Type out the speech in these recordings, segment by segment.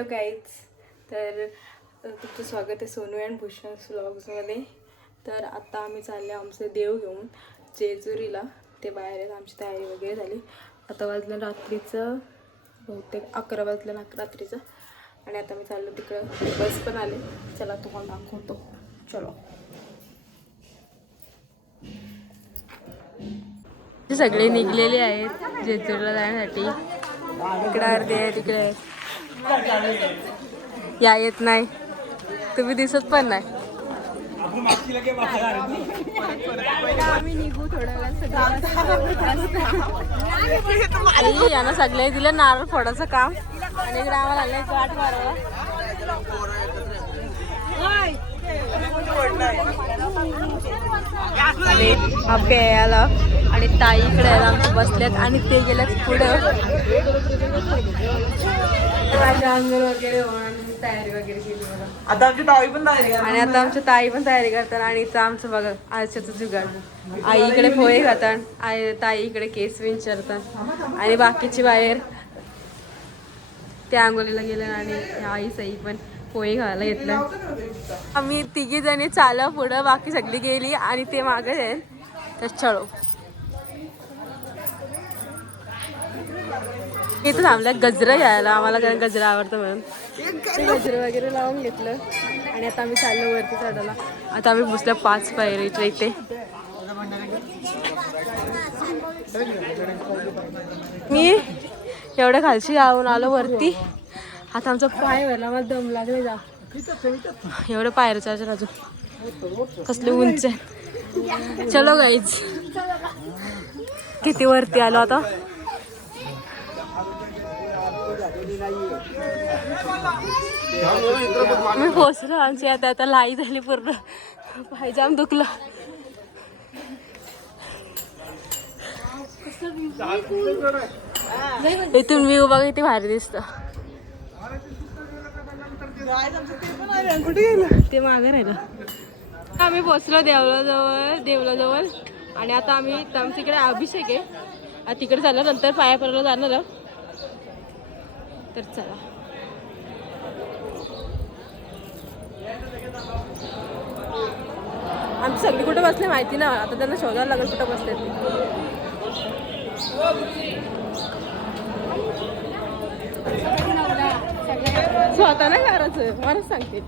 Hello guys, तर तुमचं स्वागत आहे सोनू अँड भूषण व्लॉग्समध्ये. तर आता आम्ही चालले आमचे देव घेऊन जेजुरीला. ते बाहेर आहेत, आमची तयारी वगैरे झाली. आता वाजलं रात्रीचं बहुतेक 11 वाजलं ना रात्रीचं. आणि आता मी चाललो तिकडं. बस पण आले. चला तुम्हाला दाखवतो. चलो. सगळे निघलेले आहेत जेजुरीला जाण्यासाठी. इकडे अर्धे आहे, तिकडे या येत नाही, तुम्ही दिसत पण नाही. आम्ही निघू थोड्या वेळात. यांना सगळे दिलं नारळ फोडायचं काम. आणि इकडे आम्हाला आलं वाट मारायला. आपे यायला आणि ताई इकडे आमचे बसल्यात आणि ते गेल्यात पुढं. अंघोळ वगैरे तयारी वगैरे केली बघा. आता आमची ताई पण तयारी आणि आता आमच्या ताई पण तयारी करतात. आणि आमचं बघा आरशाचं जुगाड. आई इकडे पोहे खातात, ताई इकडे केस विंचरतात आणि बाकीची बाहेर त्या आंघोळीला गेल्या. आणि आई सई पण पोहे खायला घेतलं. आम्ही तिघी जणी चाल पुढं, बाकी सगळी गेली आणि ते मागे आहेत. तर चलो इथं थांबल्या गजरा घ्यायला. आम्हाला कारण गजरा आवडतं म्हणून ते गजरा वगैरे लावून घेतलं. आणि आता आम्ही चाललो वरती चढायला. आता आम्ही पुसल्या 5 पायरीच्या इथे. मी एवढ्या खालची जाऊन आलो वरती. आता आमचा पाय भरला, मला दम लागले जा. एवढं पायरीचं अजून कसले उंच आहे. चलो गाईज, किती वरती आलो आता. मी पोचलो आमची. आता लाई झाली पूर्ण, पाय जाम दुखलं. इथून मी उभा किती भारी दिसत. ते मागे राहिलं. आम्ही पोचलो देवलाजवळ. आणि आता आम्ही आमच्या इकडे अभिषेक आहे, तिकडे झाल्यानंतर पाया पडायला जाणार. तर चला. आमची सगळी कुठे बसले माहिती ना. आता त्यांना शोधायला लागेल कुठं बसले. स्वतः नाही करायचं, मलाच सांगते.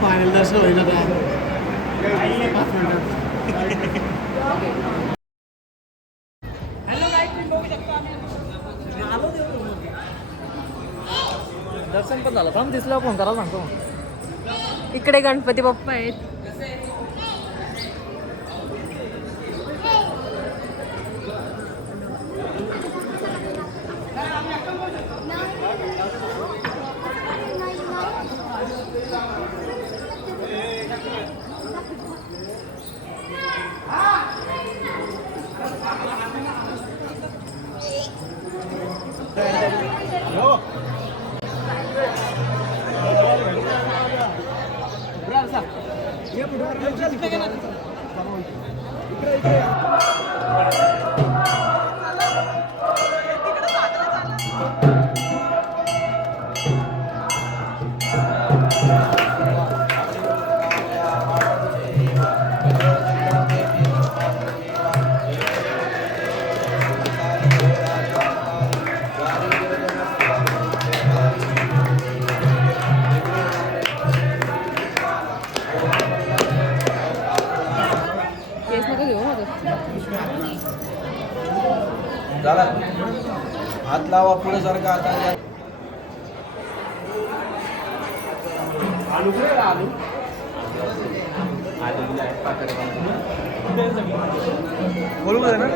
फायनल दर्शन होईल का? दर्शन पण झालं. थांब दिसलं फोन करा सांगतो. इकडे गणपती बाप्पा आहेत. हात लावा पुढे सारखा. आता बरोबर आहे ना.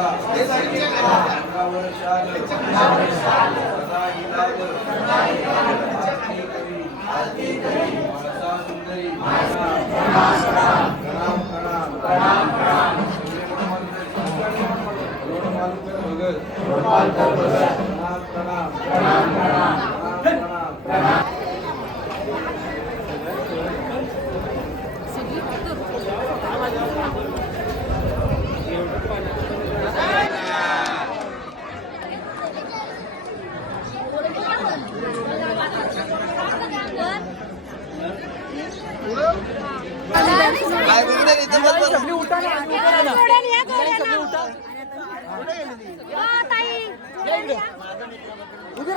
अंगावर शाल सदा हिलावर आरती करी माळसा सुंदरी प्रणाम प्रणाम रोडमालकर भगत प्रणाम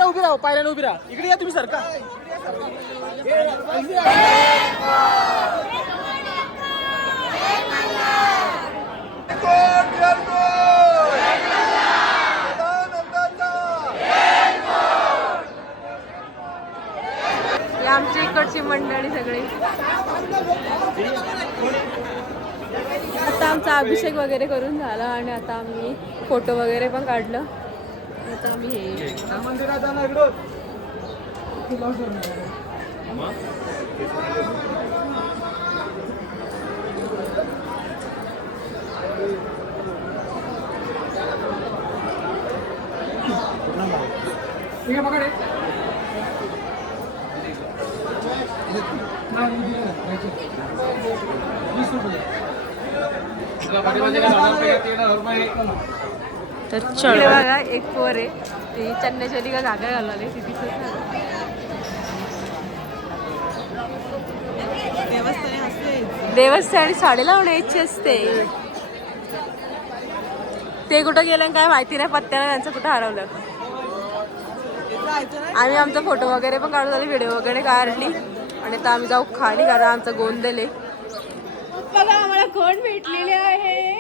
उभी राहा पायऱ्याने उभी राहा इकडे या तुम्ही सरका आमची इकडची मंडळी सगळी. आता आमचा अभिषेक वगैरे करून झाला आणि आता आम्ही फोटो वगैरे पण काढलं. आता आम्ही हे तर चल बघा एक पोर आहे ती चन्नेश्वरी का जागा घालवली ती दिसत देवस्थानी साडी लावण्याची असते. ते कुठं गेलं काय माहिती नाही पत्त्याला त्यांचं कुठं हरवलं. आम्ही आमचा फोटो वगैरे पण काढून झाली व्हिडिओ वगैरे काढली आणि आता आम्ही जाऊ खाली कारण आमचा गोंधळ आहे. बघा आम्हाला कोण भेटलेले आहे.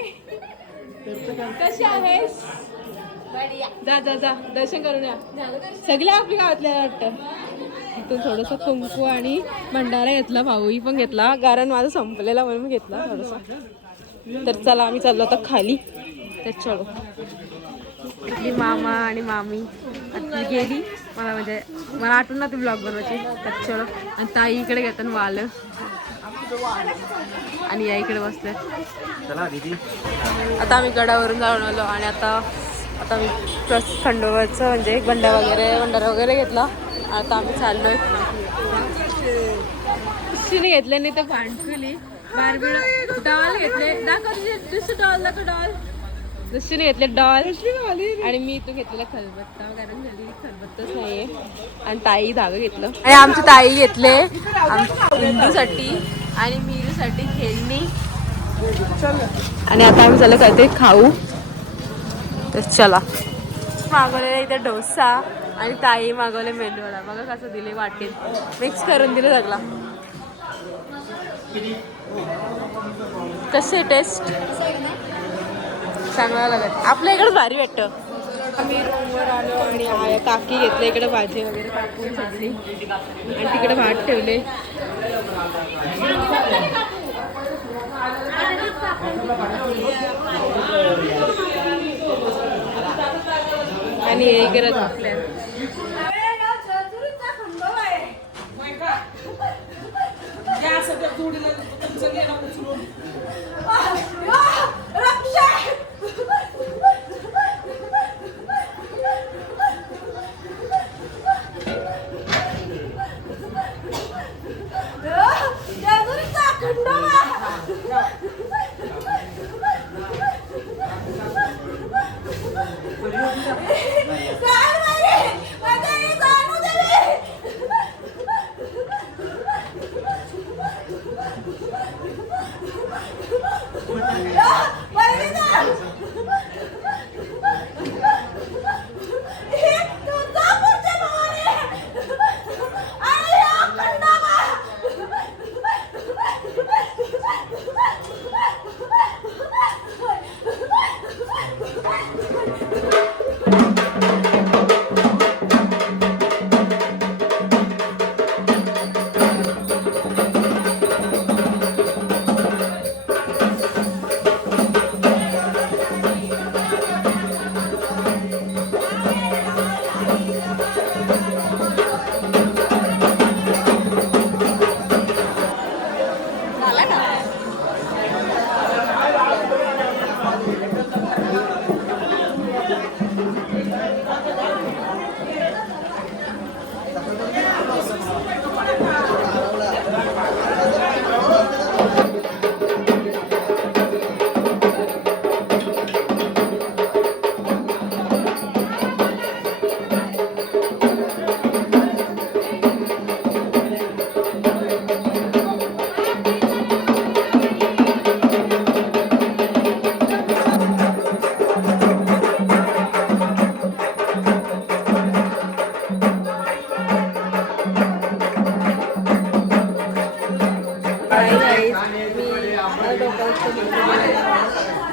कशी आहेस? जा जा जा दर्शन करून या. सगळ्या आपली गावातल्या वाटतं. इथून थोडंसं कुंकू आणि भंडारा घेतला भाऊही पण घेतला कारण माझा संपलेला म्हणून घेतला थोडंसं. तर चला आम्ही चाललो आता खाली. तर चलो इथली मामा आणि मामी आता गेली मला आठवण ना ती ब्लॉग बनवायची. तर चलो आणि ताई इकडे घेतात वाल आणि या इकडे बसले. आता आम्ही गडावरून जाऊन आलो आणि आता मी खंडोबाचं म्हणजे भंडारा वगैरे घेतला. आता आम्ही चाललोय. तिने घेतले नाही तर भांडकुली बारबी डॉल घेतले. दाखव डॉल दाखव डॉल. दुसरीने घेतले डॉल आणि मी तो घेतलेला खलबत्ता कारण घरी खलबत्ताच नाहीये. आणि ताई धागा घेतलं आणि आमची ताई घेतले इंदूसाठी आणि मीरूसाठी खेळणी. आणि आता आम्ही चालू करते खाऊ. तर चला मागवलेला इथे डोसा आणि ताई मागवले मेंदूवडा. बघा कसं दिले वाटेत मिक्स करून दिलं सगळा. कसे टेस्ट चांगला लागत. आपल्या इकडे भारी वाटतं. आम्ही रूमवर आलो आणि काकी घेतले इकडे भाजी वगैरे कापून सगळी आणि तिकडे भात ठेवले. आणि हे करत आपल्या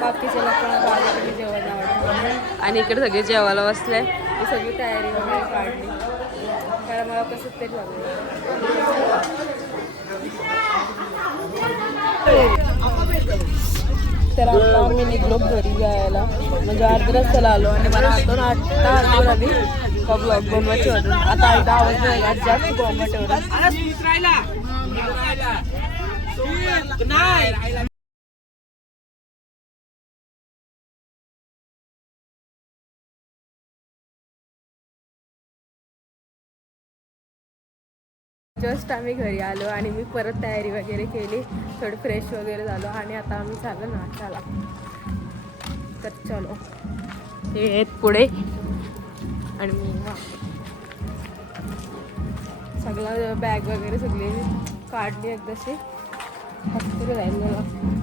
बाकीच्या लोकांना गावाकडे जेवण आवडतं. आणि इकडे सगळे जेवायला बसले. ही सगळी तयारी वगैरे काढली कारण मला कसं तरी लागलं. तर आता आम्ही निघलो घरी जायला म्हणजे अर्ध्या रस्त्याला आलो आणि मला आठवण आठवण आली का ब्लॉग बनवायची वाटून. आता एकदा आवाज नाही जास्त बॉम्ब ठेवला. जस्ट आम्ही घरी आलो आणि मी परत तयारी वगैरे केली, थोडी फ्रेश वगैरे झालो आणि आता आम्ही चाललो नाचायला. तर चलो हे आहेत पुढे आणि मी सगळं बॅग वगैरे सगळी काढली एकदाशी. हॉस्पिटल जाईल मला.